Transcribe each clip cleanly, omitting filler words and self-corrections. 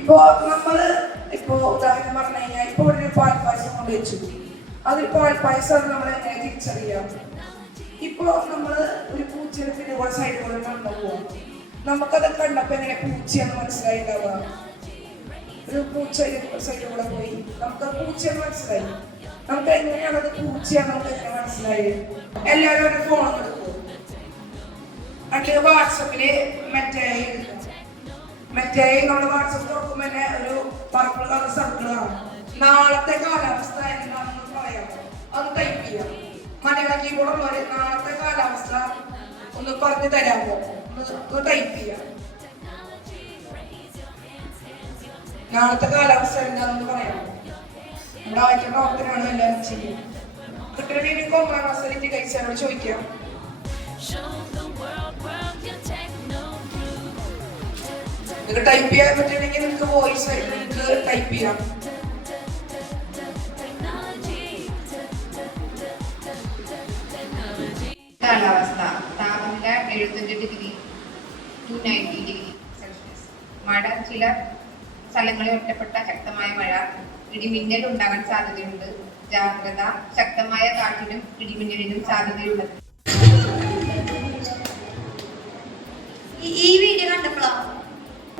ഇപ്പോൾ നമ്മൾ ഉദാഹരണം പറഞ്ഞു കഴിഞ്ഞാൽ ഇപ്പോൾ ഒരു പാൽപ്പായസം കൊണ്ട് വെച്ചു. അതിൽ പാൽപ്പായസം നമ്മൾ എങ്ങനെ തിരിച്ചറിയാം? ഇപ്പോൾ നമ്മൾ ഒരു പൂച്ചയുടെ പിന്നെ സൈഡിൽ കൂടെ നടന്നു പോവാം. നമുക്കത് കണ്ടപ്പോൾ എങ്ങനെ പൂച്ചയെന്ന് മനസ്സിലായിണ്ടാവുക? ഒരു പൂച്ച സൈഡിലൂടെ പോയി നമുക്കത് പൂച്ചയെന്ന് മനസ്സിലായി. നമുക്ക് എങ്ങനെയാണ് അത് പൂച്ചയാന്ന് നമുക്ക് എങ്ങനെ മനസ്സിലായി? എല്ലാവരും ഒരു ഫോൺ എടുക്കും, എന്നിട്ട് വാട്സപ്പില് മറ്റേ നമ്മൾ വാട്സപ്പ് തുറക്കുമ്പോൾ തന്നെ ഒരു പർപ്പിൾ കളർ സർക്കിൾ കാണും. നാളത്തെ കാലാവസ്ഥ എന്താണെന്ന് പറയാം, അത് ടൈപ്പ് ചെയ്യാം. മലയാള കീബോർഡുള്ളവര് നാളത്തെ കാലാവസ്ഥ ഒന്ന് പറഞ്ഞു തരാമോ? ഒന്ന് ടൈപ്പ് ചെയ്യാം. നാളത്തെ കാലാവസ്ഥ എന്താണെന്ന് പറയാമോ? നമ്മുടെ ആദ്യത്തെ പ്രവർത്തനമാണ് എല്ലാവരും ചെയ്യും. കുട്ടികളുടെ ഒമ്പതാം ക്ലാസ്സിലേക്ക് കഴിച്ചാലോട് ചോദിക്കാം. നിങ്ങൾക്ക് ടൈപ്പ് ചെയ്യാൻ പറ്റുകയാണെങ്കിൽ നിങ്ങൾക്ക് വോയിസ് ആയിട്ട് നിങ്ങൾക്ക് ടൈപ്പ് ചെയ്യാം. കാലാവസ്ഥ താപനില 75 ഡിഗ്രി to 90 ഡിഗ്രി സെൽഷ്യസ്. മഴ, ചില സ്ഥലങ്ങളിൽ ഒറ്റപ്പെട്ട ശക്തമായ മഴ, ഇടിമിന്നൽ ഉണ്ടാകാൻ സാധ്യതയുണ്ട്. ജാഗ്രത, ശക്തമായ കാറ്റിനും ഇടിമിന്നലിനും സാധ്യതയുള്ളത്. ഈ വീഡിയോ കണ്ടപ്പോഴാണ്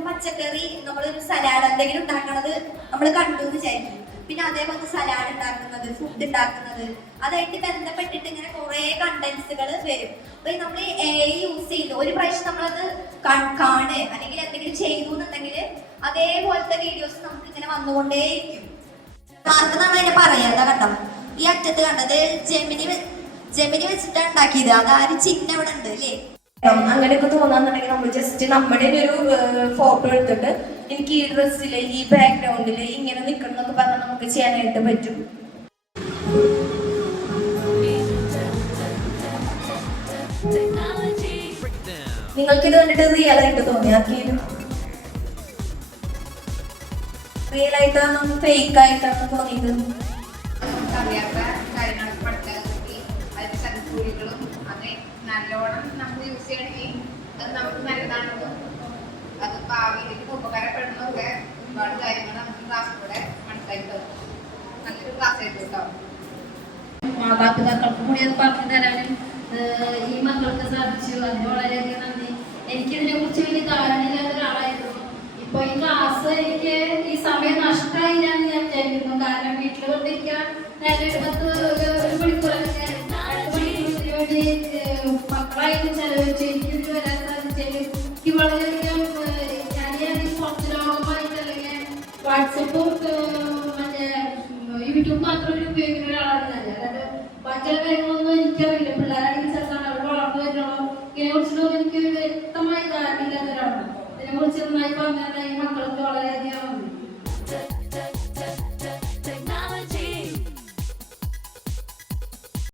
പച്ചക്കറി നമ്മളൊരു സലാഡ് എന്തെങ്കിലും ഉണ്ടാക്കണത് നമ്മൾ കണ്ടു എന്ന് വിചാരിക്കും. പിന്നെ അതേപോലെ സലാഡ് ഉണ്ടാക്കുന്നത്, ഫുഡ് ഉണ്ടാക്കുന്നത്, അതായിട്ട് ബന്ധപ്പെട്ടിട്ട് ഇങ്ങനെ കുറെ കണ്ടന്റ്സുകൾ വരും. അപ്പൊ നമ്മൾ AI യൂസ് ചെയ്യുന്നു. ഒരു പ്രാവശ്യം നമ്മളത് കാണുക അല്ലെങ്കിൽ എന്തെങ്കിലും ചെയ്തു എന്നുണ്ടെങ്കിൽ അതേപോലത്തെ വീഡിയോസ് നമുക്ക് ഇങ്ങനെ വന്നുകൊണ്ടേയിരിക്കും. മാർക്കെന്നാണ് അതിനെ പറയാ. കണ്ടോ ഈ അറ്റത്ത് കണ്ടത് ജെമിനി വെച്ചിട്ടാണ് ഉണ്ടാക്കിയത്. അതാരും ചിഹ്നം ഇവിടെ ഉണ്ട് അല്ലേ? അങ്ങനെയൊക്കെ തോന്നാന്നുണ്ടെങ്കിൽ നമ്മൾ ജസ്റ്റ് നമ്മുടെ ഒരു ഫോട്ടോ എടുത്തിട്ട് എനിക്ക് ഈ ഡ്രസ്സിൽ ഈ ബാക്ക്ഗ്രൗണ്ടിൽ ഇങ്ങനെ നിൽക്കണം എന്നൊക്കെ പറഞ്ഞാൽ നമുക്ക് ചെയ്യാനായിട്ട് പറ്റും. നിങ്ങൾക്കിത് കണ്ടിട്ട് റിയൽ ആയിട്ട് തോന്നി? ആർക്കെങ്കിലും റിയൽ ആയിട്ടാണോ ഫേക്ക് ആയിട്ടാണോ തോന്നിയത്? അറിയാത്ത കാര്യങ്ങളൊക്കെ പഠിക്കാൻ കിട്ടി. അതിന്റെ സദ്ഗുണികളും അത് നല്ലോണം നമുക്ക് യൂസ് ചെയ്യണമെങ്കിൽ അത് നമുക്ക് നല്ലതാണെന്നും അത് ഭാവിയിലേക്ക് ഉപകാരപ്പെടുന്നതൊക്കെ ഒരുപാട് കാര്യങ്ങൾ നമുക്ക് ക്ലാസ്സിലൂടെ മനസ്സിലാക്കി തരും. നല്ലൊരു ക്ലാസ് ആയിട്ട് ഉണ്ടാവും. മാതാപിതാക്കൾക്ക് കൂടി അത് പറഞ്ഞു തരാനും ഈ മക്കൾക്ക് സാധിച്ചു. അതിന് വളരെയധികം നന്ദി. എനിക്കിതിനെ കുറിച്ച് വലിയ ധാരണയില്ലാത്ത ഒരാളായിരുന്നു. ഇപ്പൊ ഈ ക്ലാസ് എനിക്ക് ഈ സമയം നഷ്ടമായില്ലാന്ന് ഞാൻ വിചാരിക്കുന്നു. കാരണം വീട്ടിൽ വന്നിരിക്കാൻ ഞാൻ ഒരു മണിക്കൂറൊക്കെ 2 മണിക്കൂറിന് വേണ്ടി മക്കളായിട്ട് ചെലവഴിച്ചു. എനിക്കിതിന് വരാൻ സാധിച്ചതിൽ എനിക്ക് വളരെയധികം ഞാൻ പുറത്ത് ലോകമായിട്ട് അല്ലെങ്കിൽ വാട്സപ്പും മറ്റേ യൂട്യൂബ് മാത്രം ഉപയോഗിക്കുന്ന ഒരാളാണ് ഞാൻ. അതായത് ബാക്കിയുള്ള കാര്യങ്ങളൊന്നും എനിക്കറിയില്ല. പിള്ളേരാണ്